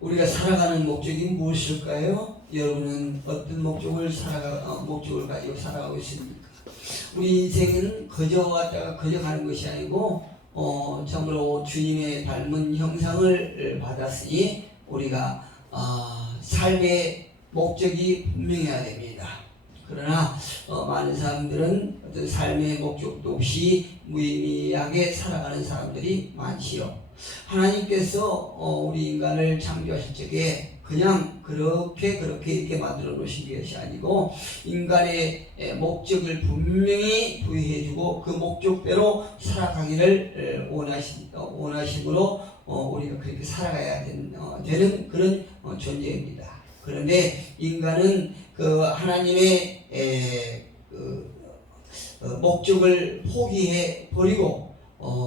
우리가 살아가는 목적이 무엇일까요? 여러분은 어떤 목적을 가지고 살아가고 있습니까? 우리 인생은 그저 왔다가 그저 가는 것이 아니고 참으로 주님의 닮은 형상을 받았으니 우리가 삶의 목적이 분명해야 됩니다. 그러나 많은 사람들은 어떤 삶의 목적도 없이 무의미하게 살아가는 사람들이 많지요. 하나님께서 우리 인간을 창조하실 적에 그냥 그렇게 이렇게 만들어 놓으신 것이 아니고 인간의 목적을 분명히 부여해주고 그 목적대로 살아가기를 원하심으로 우리가 그렇게 살아가야 되는 그런 존재입니다. 그런데 인간은 그 하나님의 목적을 포기해 버리고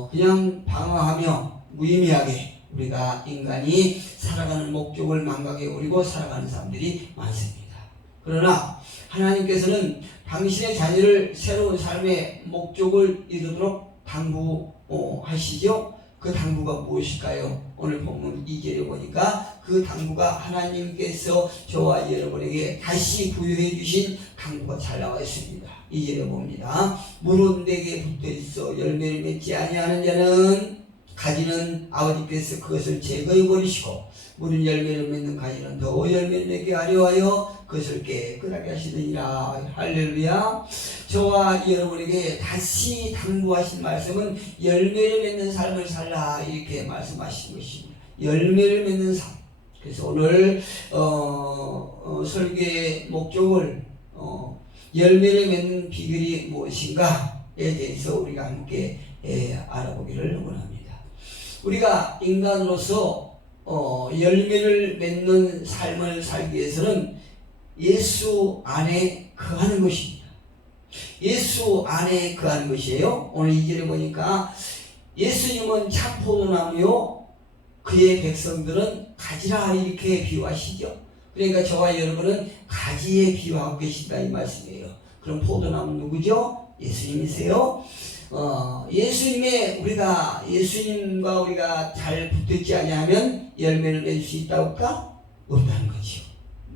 그냥 방황하며 무의미하게 우리가 인간이 살아가는 목적을 망각해 버리고 살아가는 사람들이 많습니다. 그러나 하나님께서는 당신의 자녀를 새로운 삶의 목적을 이루도록 당부하시죠. 그 당부가 무엇일까요? 오늘 본문 2절에 보니까 그 당부가 하나님께서 저와 여러분에게 다시 부여해 주신 당부가 잘 나와 있습니다. 2절에 봅니다. 물은 내게 붙어 있어 열매를 맺지 아니하는 자는 가지는 아버지께서 그것을 제거해 버리시고 물은 열매를 맺는 가지는 더 열매를 맺게 하려 하여 그것을 깨끗하게 하시느니라. 할렐루야. 저와 여러분에게 다시 당부하신 말씀은 열매를 맺는 삶을 살라 이렇게 말씀하신 것입니다. 열매를 맺는 삶. 그래서 오늘 설교의 목적을 열매를 맺는 비결이 무엇인가에 대해서 우리가 함께 알아보기를 원합니다. 우리가 인간으로서 열매를 맺는 삶을 살기 위해서는 예수 안에 거하는 것입니다. 예수 안에 거하는 것이에요. 오늘 2절에 보니까 예수님은 참 포도나무요 그의 백성들은 가지라 이렇게 비유하시죠. 그러니까 저와 여러분은 가지에 비유하고 계신다 이 말씀이에요. 그럼 포도나무 누구죠? 예수님이세요. 예수님과 우리가 잘 붙어있지 아니하면 열매를 맺을 수 있다고 할까? 없다는 거죠.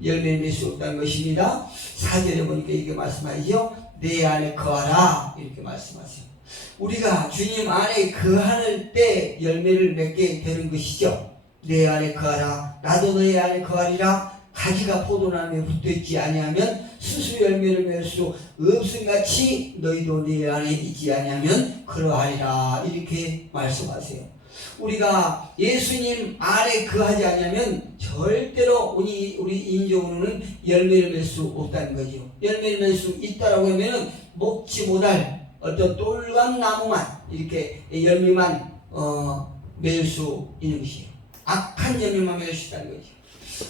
열매를 맺을 수 없다는 것입니다. 4절에 보니까 이렇게 말씀하시죠. 내 안에 거하라 이렇게 말씀하세요. 우리가 주님 안에 거할 때 열매를 맺게 되는 것이죠. 내 안에 거하라 나도 너희 안에 거하리라. 가지가 포도나무에 붙어있지 아니하면 스스로 열매를 맺을 수 없음같이 너희도 내 안에 있지 아니하면 그러하리라 이렇게 말씀하세요. 우리가 예수님 안에 거하지 아니하면 절대로 우리 인종으로는 열매를 맺을 수 없다는 거죠. 열매를 맺을 수 있다라고 하면은 먹지 못할 어떤 똘간 나무만 이렇게 열매만 맺을 수 있는 것이에요. 악한 열매만 맺을 수 있다는 거죠.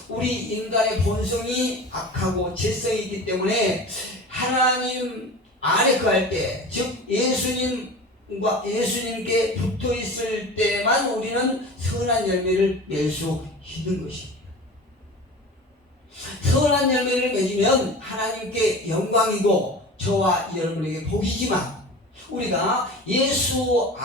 우리 인간의 본성이 악하고 죄성이 있기 때문에 하나님 안에 거할 때, 즉 예수님께 붙어 있을 때만 우리는 선한 열매를 맺을 수 있는 것입니다. 선한 열매를 맺으면 하나님께 영광이고 저와 여러분에게 복이지만 우리가 예수를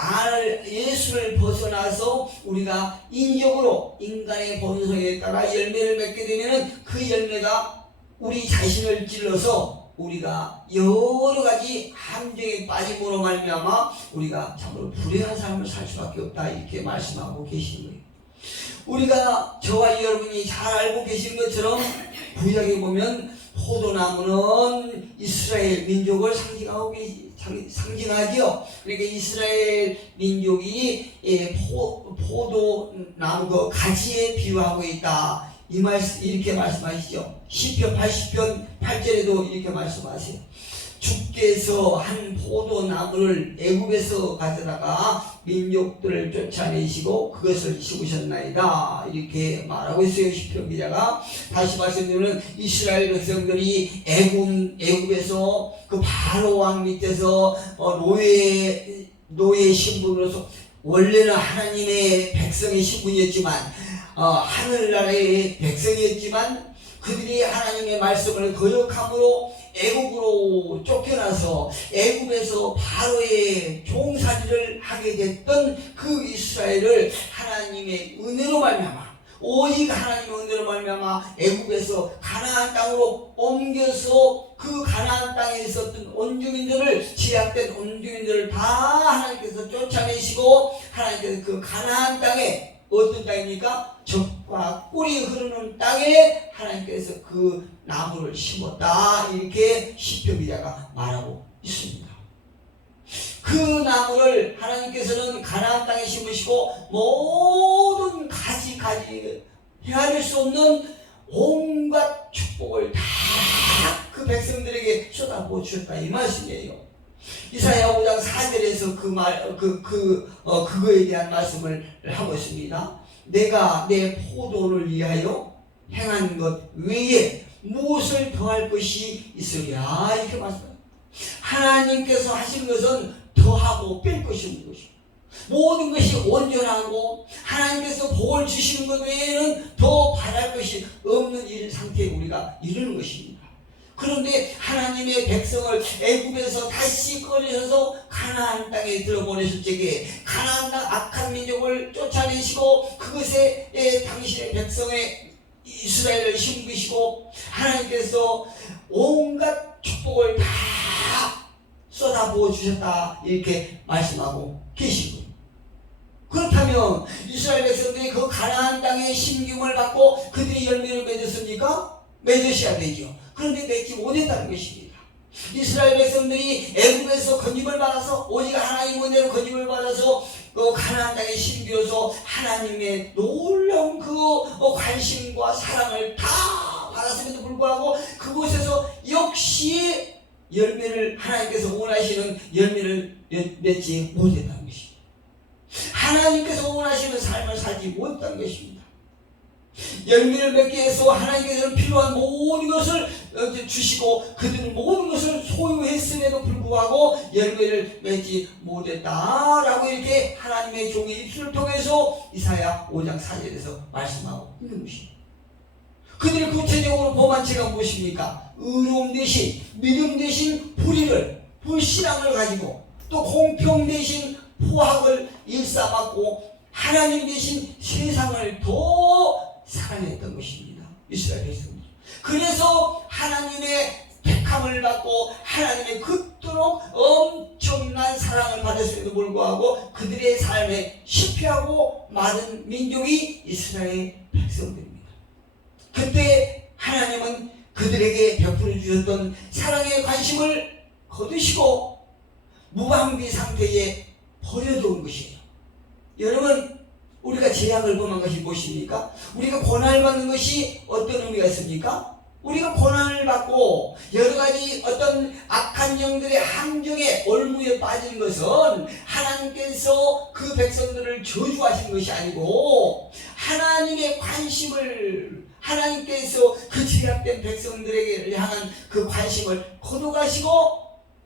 벗어나서 우리가 인적으로 인간의 본성에 따라 열매를 맺게 되면 그 열매가 우리 자신을 찔러서 우리가 여러 가지 함정에 빠짐으로 말미암아 우리가 참으로 불행한 삶을 살 수밖에 없다 이렇게 말씀하고 계시는 거예요. 우리가 저와 여러분이 잘 알고 계신 것처럼 구약에 보면 포도나무는 이스라엘 민족을 상징하죠. 그러니까 이스라엘 민족이 포도나무 그 가지에 비유하고 있다. 이렇게 말씀하시죠. 시편 80편 8절에도 이렇게 말씀하세요. 주께서 한 포도나무를 애굽에서 가져다가 민족들을 쫓아내시고 그것을 심으셨나이다 이렇게 말하고 있어요. 시편 기자가. 다시 말씀드리면 이스라엘 백성들이 애굽에서 그 바로 왕 밑에서 노예 신분으로서 원래는 하나님의 백성의 신분이었지만 하늘나라의 백성이었지만 그들이 하나님의 말씀을 거역함으로 애굽으로 쫓겨나서 애굽에서 바로의 종살이를 하게 됐던 그 이스라엘을 하나님의 은혜로 말미암아 오직 하나님의 은혜로 말미암아 애굽에서 가나안 땅으로 옮겨서 그 가나안 땅에 있었던 온주민들을, 제약된 온주민들을 다 하나님께서 쫓아내시고, 하나님께서 그 가나안 땅에, 어떤 땅입니까? 젖과 꿀이 흐르는 땅에 하나님께서 그 나무를 심었다, 이렇게 시편 기자가 말하고 있습니다. 그 나무를 하나님께서는 가나안 땅에 심으시고 모든 가지 헤아릴 수 없는 온갖 축복을 다 그 백성들에게 쏟아부어 주셨다, 이 말씀이에요. 이사야 5장 4절에서 그거에 대한 말씀을 하고 있습니다. 내가 내 포도를 위하여 행한 것 외에 무엇을 더할 것이 있으랴, 이렇게 말씀합니다. 하나님께서 하신 것은 더하고 뺄 것이 없는 것이에요. 모든 것이 온전하고 하나님께서 복을 주시는 것 외에는 더 바랄 것이 없는 이 상태에 우리가 이르는 것입니다. 그런데 하나님의 백성을 애굽에서 다시 꺼내셔서 가나안 땅에 들어보내실 적에 가나안 땅 악한 민족을 쫓아내시고 그것에 당신의 백성의 이스라엘을 심으시고 하나님께서 온갖 축복을 다 쏟아부어 주셨다, 이렇게 말씀하고 계시고, 그렇다면 이스라엘 백성들이 그 가나안 땅의 심김을 받고 그들이 열매를 맺었습니까? 맺으셔야 되죠. 그런데 맺지 못했다는 것입니다. 이스라엘 백성들이 애굽에서 건짐을 받아서, 오직 하나님 은혜로 건짐을 받아서 그 가나안 땅에 심겨서 하나님의 놀라운 그 관심과 사랑을 다 받았음에도 불구하고 그곳에서 역시 열매를, 하나님께서 원하시는 열매를 맺지 못했다는 것입니다. 하나님께서 원하시는 삶을 살지 못했다는 것입니다. 열매를 맺기 위해서 하나님께서는 필요한 모든 것을 주시고 그들은 모든 것을 소유했음에도 불구하고 열매를 맺지 못했다라고 이렇게 하나님의 종의 입술을 통해서 이사야 5장 4절에서 말씀하고 있는 것입니다. 그들이 구체적으로 범한 죄가 무엇입니까? 의로움 대신, 믿음 대신 불신앙을 가지고, 또 공평 대신 포악을 일삼았고 하나님 대신 세상을 더 사랑했던 것입니다. 이스라엘 백성들. 그래서 하나님의 택함을 받고 하나님의 그토록 엄청난 사랑을 받았음에도 불구하고 그들의 삶에 실패하고 마른 민족이 이스라엘 백성들입니다. 그때 하나님은 그들에게 베풀어 주셨던 사랑의 관심을 거두시고 무방비 상태에 버려둔 것이에요. 여러분, 우리가 제약을 범한 것이 무엇입니까? 우리가 고난을 받는 것이 어떤 의미가 있습니까? 우리가 고난을 받고 여러 가지 어떤 악한 영들의 함정에 올무에 빠진 것은 하나님께서 그 백성들을 저주하신 것이 아니고 하나님의 관심을, 하나님께서 그 제약된 백성들에게 향한 그 관심을 거둬가시고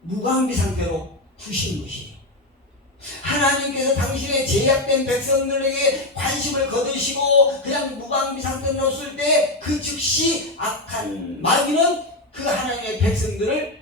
무방비 상태로 두신 것이에요. 하나님께서 당신의 제약된 백성들에게 관심을 거두시고 그냥 무방비 상태로 놨을 때 그 즉시 악한 마귀는 그 하나님의 백성들을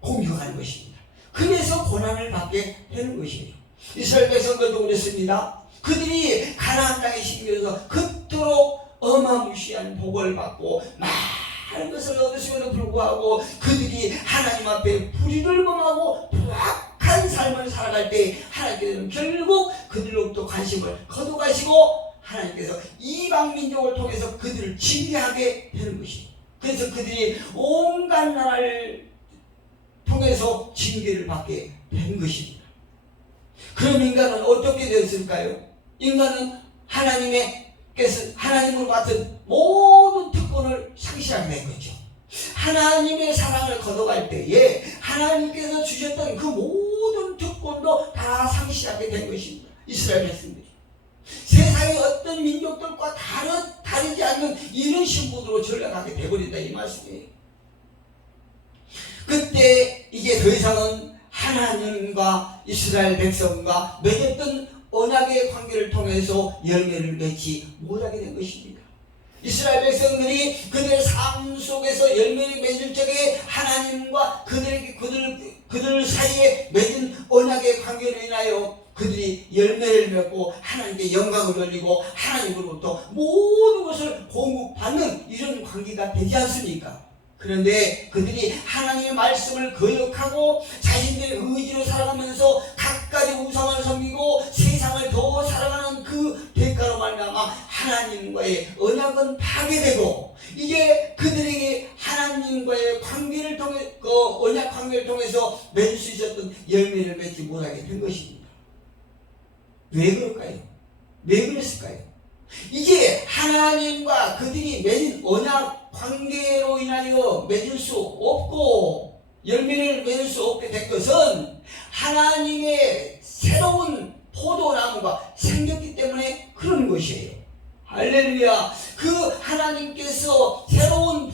공격하는 것입니다. 그래서 고난을 받게 되는 것이에요. 이스라엘 백성들도 그랬습니다. 그들이 가나안 땅에 심겨서 그토록 어마무시한 복을 받고 많은 것을 얻으심에도 불구하고 그들이 하나님 앞에 불의를 범하고 부악한 삶을 살아갈 때 하나님께서는 결국 그들로부터 관심을 거둬가시고 하나님께서 이방 민족을 통해서 그들을 징계하게 되는 것입니다. 그래서 그들이 온갖 나라를 통해서 징계를 받게 된 것입니다. 그럼 인간은 어떻게 되었을까요? 인간은 하나님으로 맡은 모든 특권을 상실하게 된 거죠. 하나님의 사랑을 거둬갈 때에 하나님께서 주셨던 그 모든 특권도 다 상실하게 된 것입니다. 이스라엘 백성들이 세상의 어떤 민족들과 다르지 않는 이런 신분으로 전락하게 되어버린다, 이 말씀이에요. 그때 이제 더 이상은 하나님과 이스라엘 백성과 맺었던 언약의 관계를 통해서 열매를 맺지 못하게 된 것입니다. 이스라엘 백성들이 그들의 삶 속에서 열매를 맺을 적에 하나님과 그들 사이에 맺은 언약의 관계로 인하여 그들이 열매를 맺고 하나님께 영광을 돌리고 하나님으로부터 모든 것을 공급받는 이런 관계가 되지 않습니까? 그런데 그들이 하나님의 말씀을 거역하고 자신들의 의지로 살아가면서 갖가지 우상을 섬기고 세상을 더 살아가는 그 대가로 말미암아 하나님과의 언약은 파괴되고, 이제 그들에게 하나님과의 관계를 통해 언약 관계를 통해서 맺을 수 있었던 열매를 맺지 못하게 된 것입니다. 왜 그럴까요? 왜 그랬을까요? 이제 하나님과 그들이 맺은 언약 관계로 인하여 맺을 수 없고 열매를 맺을 수 없게 된 것은 하나님의 새로운 포도나무가 생겼기 때문에 그런 것이에요. 할렐루야. 그 하나님께서 새로운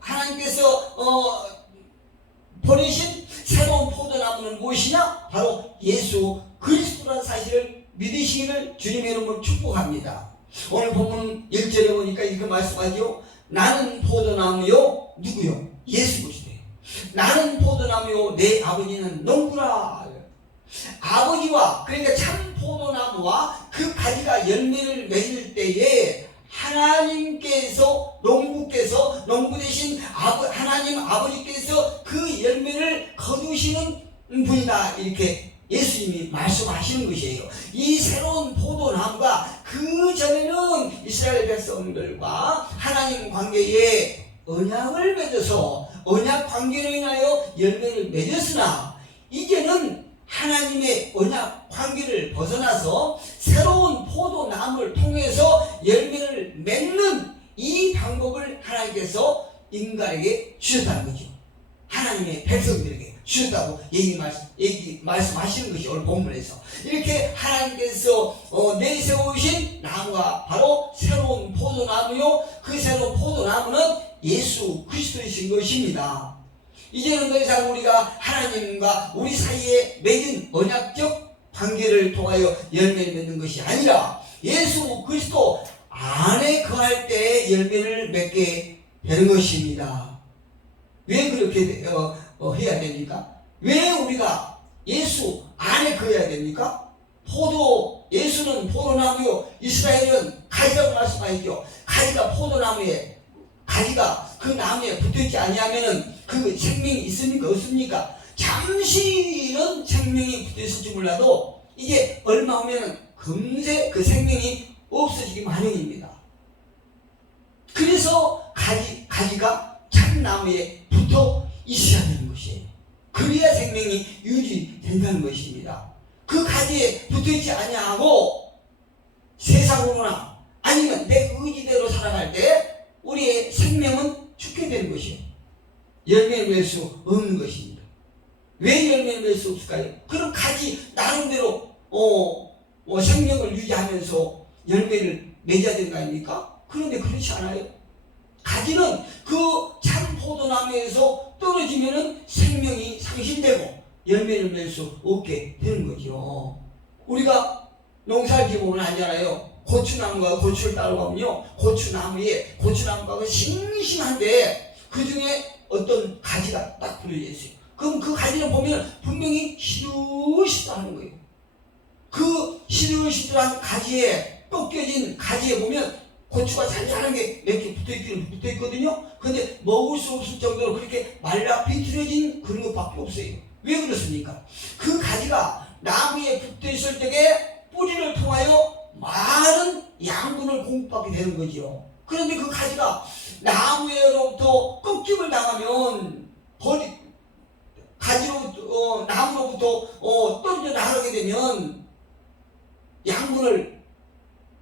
하나님께서 보내신 새로운 포도나무는 무엇이냐? 바로 예수 그리스도라는 사실을 믿으시기를 주님의 이름으로 축복합니다. 오늘 본문 1절에 보니까 이렇게 말씀하죠. 나는 포도나무요. 누구요? 예수 그리스도예요. 나는 포도나무요. 내 아버지는 농부라. 아버지와, 그러니까 참 포도나무와 그 가지가 열매를 맺을 때에 하나님께서, 농부 대신 하나님 아버지께서 그 열매를 거두시는 분이다, 이렇게 예수님이 말씀하시는 것이에요. 이 새로운 포도나무가 그 전에는 이스라엘 백성들과 하나님 관계에 언약을 맺어서 언약 관계로 인하여 열매를 맺었으나, 이제는 하나님의 언약 관계를 벗어나서 새로운 포도나무를 통해서 열매를 맺는 이 방법을 하나님께서 인간에게 주셨다는 거죠. 하나님의 백성들에게 주셨다고 말씀하시는 것이 오늘 본문에서. 이렇게 하나님께서 내세우신 나무가 바로 새로운 포도나무요. 그 새로운 포도나무는 예수 그리스도이신 것입니다. 이제는 더 이상 우리가 하나님과 우리 사이에 맺은 언약적 관계를 통하여 열매를 맺는 것이 아니라 예수 그리스도 안에 거할 때 열매를 맺게 되는 것입니다. 왜 그렇게 해야 됩니까? 왜 우리가 예수 안에 거해야 됩니까? 예수는 포도나무요, 이스라엘은 가지라고 말씀하셨죠. 가지가 포도나무에, 가지가 그 나무에 붙어있지 아니하면은 그 생명이 있습니까? 없습니까? 잠시는 생명이 붙어있을지 몰라도 이게 얼마 후면은 금세 그 생명이 없어지기 마련입니다. 그래서 가지가 참나무에 붙어 있어야 되는 것이에요. 그래야 생명이 유지된다는 것입니다. 그 가지에 붙어있지 아니하고 세상으로나 아니면 내 의지대로 살아갈 때 우리의 생명은 죽게 되는 것이에요. 열매를 맺을 수 없는 것입니다. 왜 열매를 맺을 수 없을까요? 그럼 가지 나름대로 생명을 유지하면서 열매를 맺어야 되는 거 아닙니까? 그런데 그렇지 않아요. 가지는 그 참 포도나무에서 떨어지면은 생명이 상실되고 열매를 맺을 수 없게 되는 거죠. 우리가 농사를 지어보면 알잖아요. 고추나무가 고추를 따라가면요, 고추나무가 싱싱한데 그 중에 어떤 가지가 딱 부러져 있어요. 그럼 그 가지를 보면 분명히 시들시들하는 거예요. 그 시들시들한 가지에, 꺾여진 가지에 보면 고추가 잔잔하게 몇 개 붙어있거든요. 근데 먹을 수 없을 정도로 그렇게 말라 비틀어진 그런 것밖에 없어요. 왜 그렇습니까? 그 가지가 나무에 붙어있을 때에 뿌리를 통하여 많은 양분을 공급받게 되는 거죠. 그런데 그 가지가 나무로부터 꺾임을 당하면 나무로부터 떨어져 나가게 되면 양분을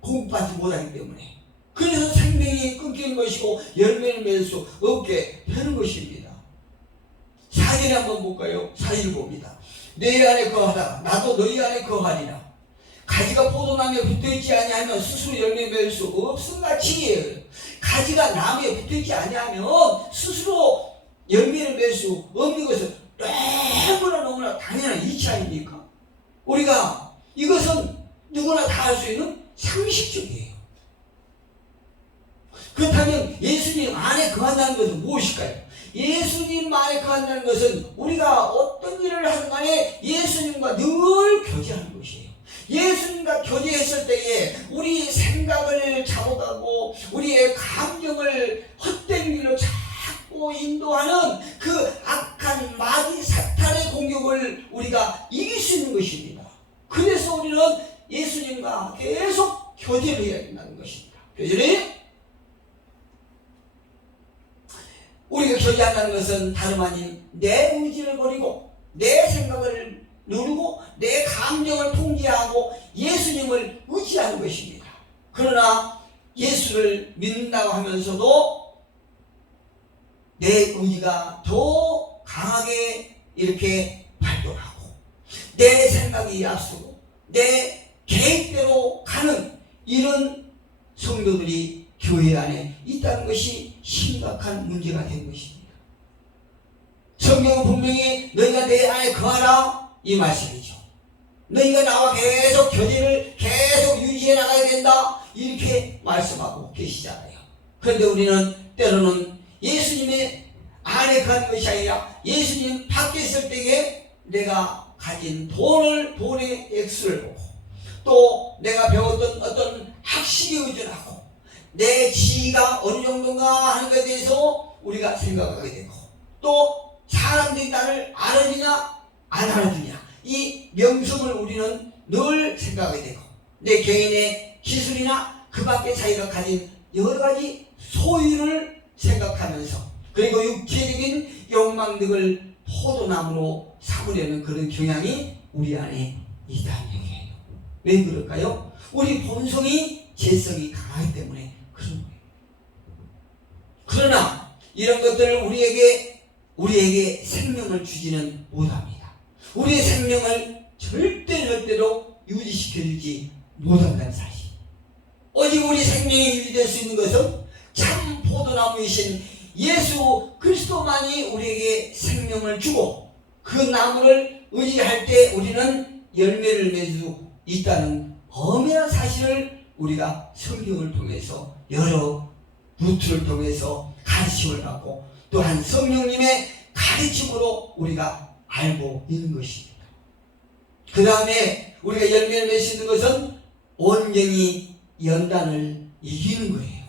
공급받지 못하기 때문에, 그래서 생명이 끊기는 것이고 열매를 맺을 수 없게 되는 것입니다. 4절에 한번 볼까요? 4절 봅니다. 내 안에 거하라, 나도 너희 안에 거하리라. 가지가 포도나무에 붙어있지 아니하면 스스로 열매 맺을 수 없음같이, 가지가 나무에 붙어있지 아니하면 스스로 열매를 맺을 수 없는 것은 너무나 당연한 이치 아닙니까? 우리가 이것은 누구나 다 할 수 있는 상식적이에요. 그렇다면 예수님 안에 거한다는 것은 무엇일까요? 예수님 안에 거한다는 것은 우리가 어떤 일을 하든 간에 예수님과 늘 교제하는 것이에요. 예수님과 교제했을 때에 우리 생각을 잡아가고 우리의 감정을 헛된 길로 자꾸 인도하는 그 악한 마귀 사탄의 공격을 우리가 이길 수 있는 것입니다. 그래서 우리는 예수님과 계속 교제를 해야 된다는 것입니다. 교제를 우리가 교제한다는 것은 다름 아닌 내 의지를 버리고 내 생각을 누르고 내 감정을 통제하고 예수님을 의지하는 것입니다. 그러나 예수를 믿는다고 하면서도 내 의지가 더 강하게 이렇게 발동하고 내 생각이 앞서고 내 계획대로 가는 이런 성도들이 교회 안에 있다는 것이 심각한 문제가 된 것입니다. 성경은 분명히 너희가 내 안에 거하라 이 말씀이죠. 너희가 나와 계속 교제를 계속 유지해 나가야 된다 이렇게 말씀하고 계시잖아요. 그런데 우리는 때로는 예수님의 안에 거하는 것이 아니라 예수님 밖에 있을 때에 내가 가진 돈의 액수를 보고 또 내가 배웠던 어떤 학식에 의존하고 내 지위가 어느 정도인가 하는 것에 대해서 우리가 생각하게 되고 또 사람들이 나를 알아주냐 안 알아주냐 이 명성을 우리는 늘 생각하게 되고 내 개인의 기술이나 그 밖에 자기가 가진 여러 가지 소유를 생각하면서 그리고 육체적인 욕망 등을 포도나무로 삼으려는 그런 경향이 우리 안에 있다는 얘기예요. 왜 그럴까요? 우리 본성이 재성이 강하기 때문에 그런 거예요. 그러나 이런 것들을 우리에게 생명을 주지는 못합니다. 우리의 생명을 절대로 유지시켜주지 못한다는 사실. 오직 우리 생명이 유지될 수 있는 것은 참 포도나무이신 예수 그리스도만이 우리에게 생명을 주고 그 나무를 의지할 때 우리는 열매를 맺을 수 있다는 엄연한 사실을 우리가 성경을 통해서 여러 루트를 통해서 가르침을 받고 또한 성령님의 가르침으로 우리가 알고 있는 것입니다. 그 다음에 우리가 열매를 맺을 수 있는 것은 온전히 연단을 이기는 거예요.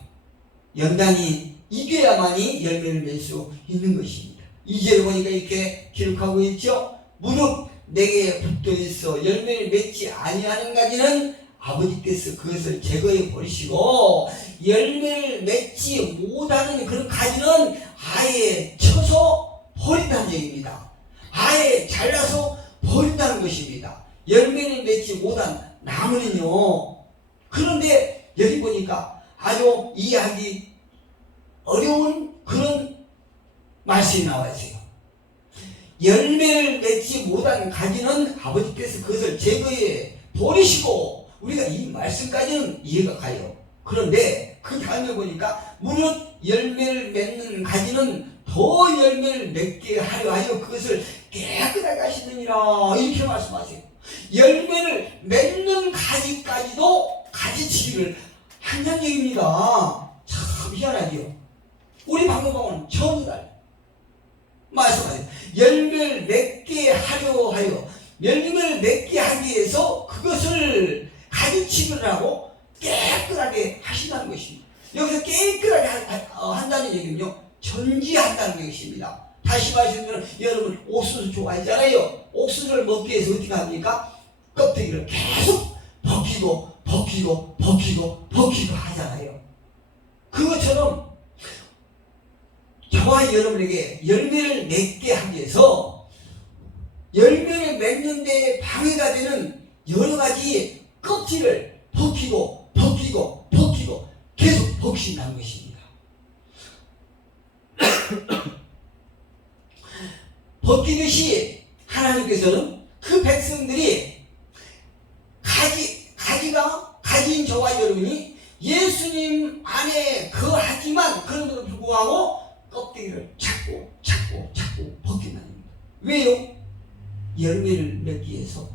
연단이 이겨야만이 열매를 맺을 수 있는 것입니다. 2절에 보니까 이렇게 기록하고 있죠. 무릇 내게 붙어 있어 열매를 맺지 아니하는 가지는 아버지께서 그것을 제거해 버리시고 열매를 맺지 못하는 그런 가지는 아예 쳐서 버린다는 얘기입니다. 아예 잘라서 버린다는 것입니다. 열매를 맺지 못한 나무는요. 그런데 여기 보니까 아주 이해하기 어려운 그런 말씀이 나와 있어요. 열매를 맺지 못한 가지는 아버지께서 그것을 제거해 버리시고 우리가 이 말씀까지는 이해가 가요. 그런데 그 다음에 보니까 무릇 열매를 맺는 가지는 더 열매를 맺게 하려 하여 그것을 깨끗하게 하시느니라 이렇게 말씀하세요. 열매를 맺는 가지까지도 가지치기를 한다는 얘기입니다. 참 희한하죠. 우리 방법은 전혀 달라요. 말씀하세요. 열매를 맺게 하려 하여 열매를 맺게 하기 위해서 그것을 가지치기를 하고 깨끗하게 하신다는 것입니다. 여기서 깨끗하게 한다는 얘기는요. 전지한다는 것입니다. 다시 말씀드리면 여러분 옥수수 좋아하잖아요. 옥수수를 먹기 위해서 어떻게 합니까? 껍데기를 계속 벗기고 하잖아요. 그것처럼 저와 여러분에게 열매를 맺게 하기 위해서 열매를 맺는 데 방해가 되는 여러 가지 껍질을 벗기고 계속 벗긴다는 것입니다. 벗기듯이 하나님께서는 그 백성들이 가진 저와 여러분이 예수님 안에 거하지만 그런데도 불구하고 껍데기를 자꾸 벗긴다는 겁니다. 왜요? 열매를 맺기 위해서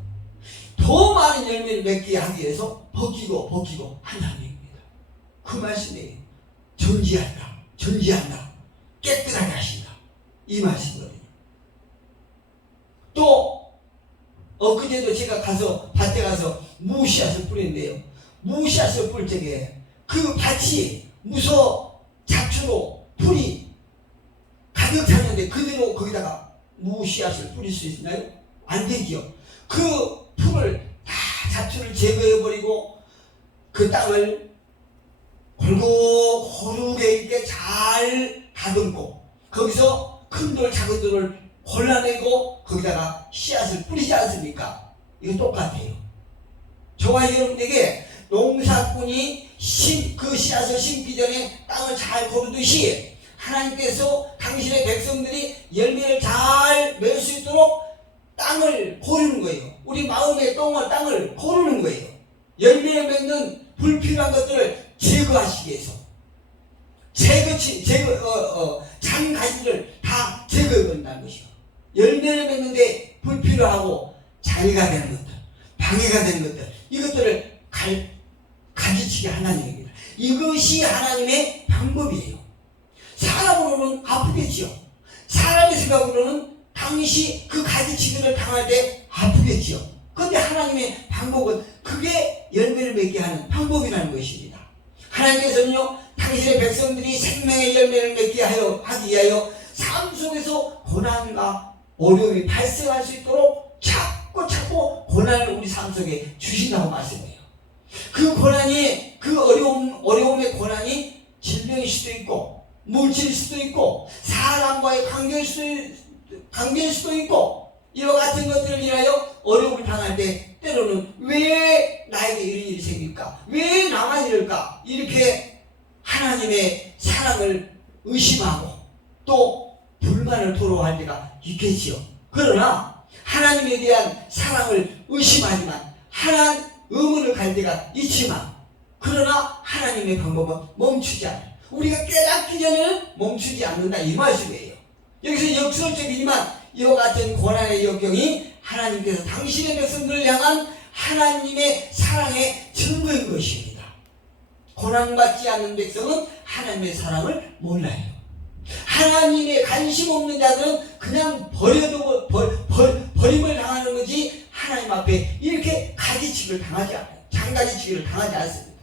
더 많은 열매를 맺게 하기 위해서 벗기고 한다는 얘기입니다. 그 말씀이 전지한다 깨끗하게 하신다 이 말씀이거든요. 또 엊그제도 제가 밭에 가서 무씨앗을 뿌렸는데요. 무씨앗을 뿌릴 적에 그 밭이 무서 잡초로 풀이 가득 찼는데 그대로 거기다가 무씨앗을 뿌릴 수 있나요? 안 되죠. 그 풀을 다 잡초를 제거해버리고 그 땅을 고루고루게 이렇게 잘 다듬고 거기서 큰 돌 작은 돌을 골라내고 거기다가 씨앗을 뿌리지 않습니까? 이거 똑같아요. 저와 여러분에게 농사꾼이 그 씨앗을 심기 전에 땅을 잘 고르듯이 하나님께서 당신의 백성들이 열매를 잘 맺을 수 있도록 땅을 고르는 거예요. 우리 마음의 땅을 고르는 거예요. 열매를 맺는 불필요한 것들을 제거하시기 위해서 잔가지를 다 제거해버린다는 것이요. 열매를 맺는데 불필요하고 장애가 되는 것들, 방해가 되는 것들, 이것들을 가지치게 하나님입니다. 이것이 하나님의 방법이에요. 사람으로는 아프겠지요. 사람의 생각으로는 당시 그 가지치기를 당할 때 아프겠지요. 그런데 하나님의 방법은 그게 열매를 맺게 하는 방법이라는 것입니다. 하나님께서는요, 당신의 백성들이 생명의 열매를 맺게 하기 위하여 삶 속에서 고난과 어려움이 발생할 수 있도록 자꾸 고난을 우리 삶 속에 주신다고 말씀해요. 그 고난이, 그 어려움의 고난이 질병일 수도 있고, 물질일 수도 있고, 사람과의 관계일 수도 있고, 이와 같은 것들을 위하여 어려움을 당할 때 때로는 왜 나에게 이런 일이 생길까? 왜 나만 이럴까? 이렇게 하나님의 사랑을 의심하고 또 불만을 토로할 때가 있겠지요. 그러나 하나님에 대한 사랑을 의심하지만 의문을 갈 때가 있지만 그러나 하나님의 방법은 멈추지 않아요. 우리가 깨닫기 전에는 멈추지 않는다 이 말씀이에요. 여기서 역설적이지만 이와 같은 고난의 역경이 하나님께서 당신의 백성들을 향한 하나님의 사랑의 증거인 것입니다. 고난받지 않는 백성은 하나님의 사랑을 몰라요. 하나님의 관심 없는 자들은 그냥 버림을 당하는 거지 하나님 앞에 이렇게 가지치기를 당하지 않아요. 장가지치기를 당하지 않습니다.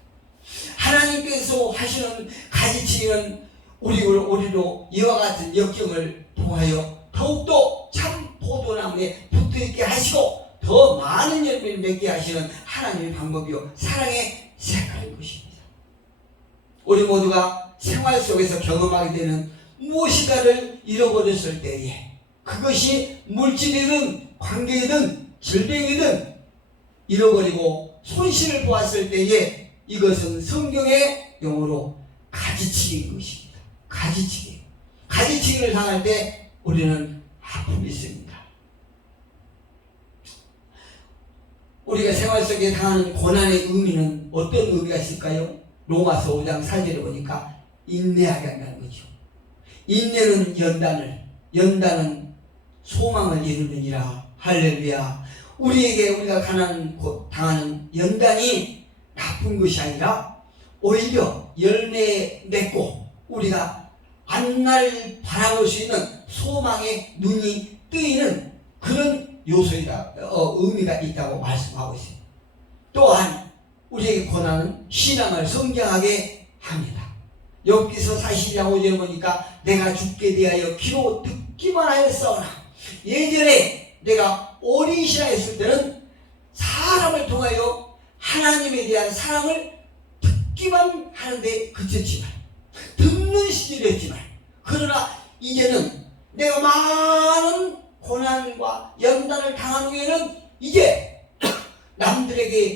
하나님께서 하시는 가지치기는 우리로 이와 같은 역경을 통하여 더욱더 참 포도나무에 붙어있게 하시고 더 많은 열매를 맺게 하시는 하나님의 방법이요 사랑의 색깔인 것입니다. 우리 모두가 생활 속에서 경험하게 되는 무엇인가를 잃어버렸을 때에 그것이 물질이든 관계이든 질병이든 잃어버리고 손실을 보았을 때에 이것은 성경의 용어로 가지치기인 것입니다. 가지치기를 당할 때 우리는 아픔이 있습니다. 우리가 생활 속에 당하는 고난의 의미는 어떤 의미가 있을까요? 로마서 5장 4절에 보니까 인내하게 한다는 거죠. 인내는 연단은 소망을 이루느니라. 할렐루야. 우리가 당하는 연단이 나쁜 것이 아니라 오히려 열매 맺고 우리가 앞날 바라볼 수 있는 소망의 눈이 뜨이는 그런 의미가 있다고 말씀하고 있습니다. 또한 우리에게 고난은 신앙을 성장하게 합니다. 욥기서 42장 5절에 보니까 내가 죽게 대하여 귀로 듣기만 하였사오나 예전에 내가 어린 신앙했을 때는 사람을 통하여 하나님에 대한 사랑을 듣기만 하는데 그쳤지만 듣는 시절이었지만 그러나 이제는 내가 많은 고난과 연단을 당한 후에는 이제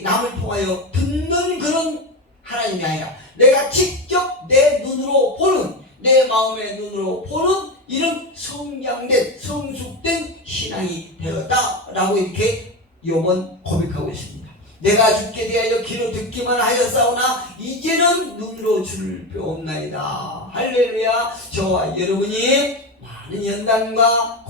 남을 통하여 듣는 그런 하나님이 아니라 내가 직접 내 눈으로 보는 내 마음의 눈으로 보는 이런 성숙된 신앙이 되었다라고 이렇게 욥은 고백하고 있습니다. 내가 죽게 대하여 귀로 듣기만 하였사오나 이제는 눈으로 주를 배옵나이다. 할렐루야. 저와 여러분이 많은 연단과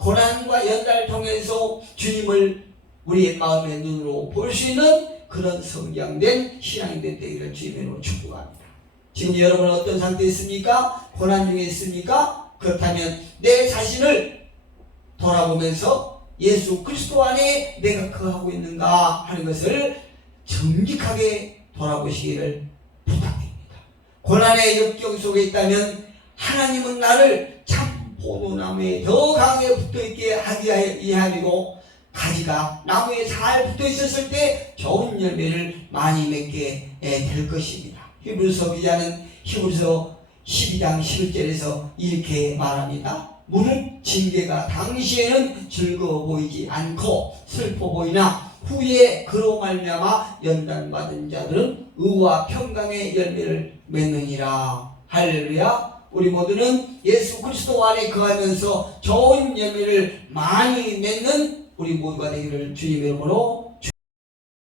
고난과 연단을 통해서 주님을 우리의 마음의 눈으로 볼 수 있는 그런 성장된 신앙이 되기를 주님으로 축복합니다. 지금 여러분 어떤 상태에 있습니까? 고난 중에 있습니까? 그렇다면 내 자신을 돌아보면서 예수 그리스도 안에 내가 거하고 있는가 하는 것을 정직하게 돌아보시기를 부탁드립니다. 고난의 역경 속에 있다면 하나님은 나를 참 포도나무에 더 강하게 붙어있게 하기 위함이고, 가지가 나무에 잘 붙어있었을 때 좋은 열매를 많이 맺게 될 것입니다. 히브리서 기자는 히브리서 12장 11절에서 이렇게 말합니다. 무릇 징계가 당시에는 즐거워 보이지 않고 슬퍼 보이나 후에 그로 말미암아 연단받은 자들은 의와 평강의 열매를 맺느니라. 할렐루야. 우리 모두는 예수 그리스도 안에 거하면서 좋은 열매를 많이 맺는 우리 모두가 되기를 주님의 이름으로